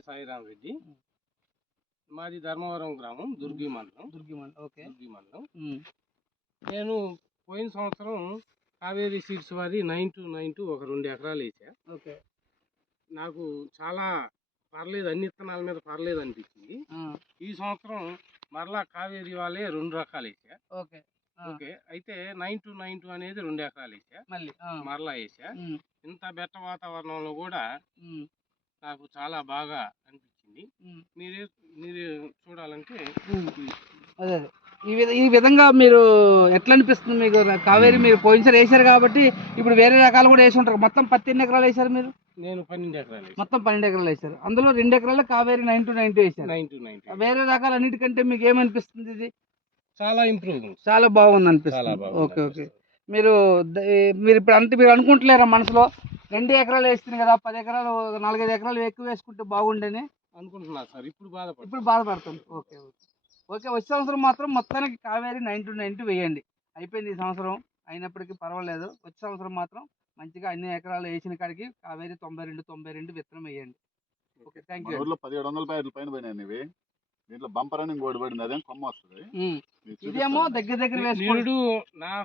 సాయిరాం రెడ్డి. మాది ధర్మవరం గ్రామం, దుర్గి మండలం. ఓకే. దుర్గి మండలం. నేను పోయిన సంవత్సరం కావేరీ సీడ్స్ వారి 9292 ఒక 2 ఎకరాలు వేసా. ఓకే. నాకు చాలా పర్లేదు, అన్ని విత్తనాల మీద పర్లేదు అనిపించింది. ఈ సంవత్సరం మరలా కావేరీ వాళ్ళే 2 రకాలు వేసా. ఓకే. ఓకే. అయితే 9292 అనేది 2 ఎకరాలు వేసా, మరలా వేసా. ఇంత బెట్ట వాతావరణంలో కూడా నాకు చాలా బాగా అనిపించింది. మీరు చూడాలంటే అదే ఈ విధంగా మీరు ఎట్లా అనిపిస్తుంది మీకు? కావేరీ మీరు పోయినసారి వేసారు కాబట్టి ఇప్పుడు వేరే రకాలు కూడా వేసి ఉంటారు. మొత్తం 10 ఎకరాలు వేసారు మీరు? నేను 12 ఎకరాలు. మొత్తం 12 ఎకరాలు వేసారు. అందులో 2 ఎకరాలు కావేరీ 9292 వేసారు. 9292 వేరే రకాలు అన్నిటికంటే మీకు ఏమనిపిస్తుంది? ఇది చాలా ఇంప్రూవ్, చాలా బాగుంది అనిపిస్తుంది. ఓకే. ఓకే. మీరు ఇప్పుడు మీరు అనుకుంటలేరా మనసులో 2 ఎకరాలు వేస్తుంది కదా, 10 ఎకరాలు 4-5 ఎకరాలు ఎక్కువ వేసుకుంటే బాగుండేని అనుకుంటున్నారు సార్? ఇప్పుడు బాధపడుతుంది. ఓకే. ఓకే. వచ్చే సంవత్సరం మాత్రం మొత్తానికి కావేరీ 9292 వేయండి. అయిపోయింది ఈ సంవత్సరం, అయినప్పటికీ పర్వాలేదు. వచ్చే సంవత్సరం మాత్రం మంచిగా అన్ని ఎకరాలు వేసిన కాడికి కావేరీ 9292 విత్తనం వేయండి. ఓకే. Thank you. 1700 ప్యాకెట్ల పైన పోయినాయి. దీంట్లో బంపర్ అని ఇంకోటి పడింది, అదేం కొమ్మ వస్తుంది. ఇదేమో దగ్గర వేసుకోండి. నా